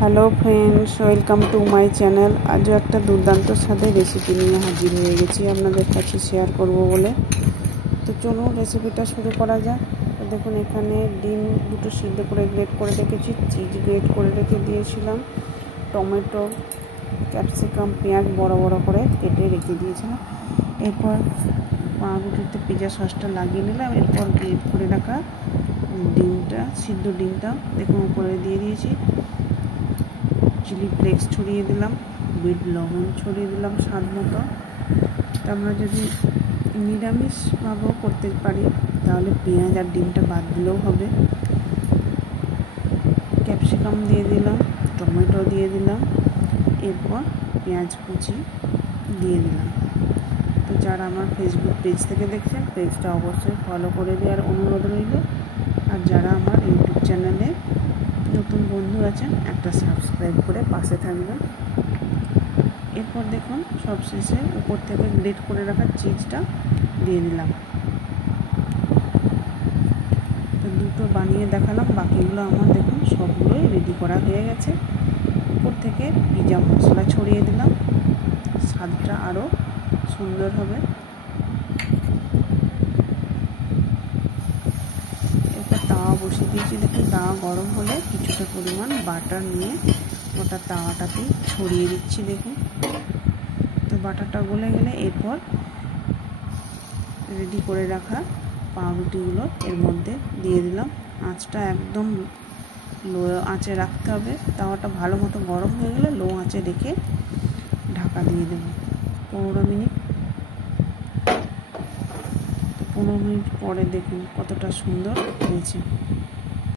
Hello friends, welcome to my channel. আজও একটা দুর্দান্ত স্বাদের রেসিপি নিয়ে হাজির হয়ে গেছি আপনাদের কাছে শেয়ার করব বলে। তো চলুন রেসিপিটা শুরু করা যাক। তো দেখুন, এখানে ডিম দুটো সিদ্ধ করে গ্রেট করে রেখেছি, চিজ গ্রেট করে রেখে দিয়েছিলাম, টমেটো, ক্যাপসিকাম, পেঁয়াজ বড় বড় করে কেটে রেখে দিয়েছিলাম। এরপর পাউরুটিতে পিৎজা সসটা লাগিয়ে নিলাম। এরপর গ্রেট করে রাখা ডিমটা, সিদ্ধ ডিমটা দেখুন উপরে দিয়ে দিয়েছি। চিলি ফ্লেক্স ছড়িয়ে দিলাম, বিট লবণ ছড়িয়ে দিলাম স্বাদ মতো। তা আমরা যদি নিরামিষভাবেও করতে পারি, তাহলে পেঁয়াজ আর ডিমটা বাদ দিলেও হবে। ক্যাপসিকাম দিয়ে দিলাম, টমেটো দিয়ে দিলাম, এরপর পেঁয়াজ কুচি দিয়ে দিলাম। তো যারা আমার ফেসবুক পেজ থেকে দেখছেন, পেজটা অবশ্যই ফলো করে দেওয়ার অনুরোধ রইল। আর যারা আমার ইউটিউব চ্যানেলে নতুন বন্ধু আছেন, একটা সাবস্ক্রাইব করে পাশে থাকবেন। এরপর দেখুন, সবশেষে উপর থেকে গ্রেট করে রাখা চিজটা দিয়ে দিলাম। তো দুটো বানিয়ে দেখালাম, বাকিগুলো আমার দেখুন সবগুলোই রেডি করা হয়ে গেছে। উপর থেকে পিৎজা মশলা ছড়িয়ে দিলাম, স্বাদটা আরও সুন্দর হবে। একটা তাওয়া বসিয়ে দিয়েছি, দেখুন তাওয়া গরম হলে কিছুটা পরিমাণ বাটার নিয়ে ওটা তাওয়াটাতেই ছড়িয়ে দিচ্ছি। দেখুন, তো বাটারটা গলে গেলে এরপর রেডি করে রাখা পাউরুটিগুলো এর মধ্যে দিয়ে দিলাম। আঁচটা একদম লো আঁচে রাখতে হবে। তাওয়াটা ভালো মতো গরম হয়ে গেলে লো আঁচে রেখে ঢাকা দিয়ে দেবো 15 মিনিট। তো 15 মিনিট পরে দেখুন কতটা সুন্দর হয়েছে।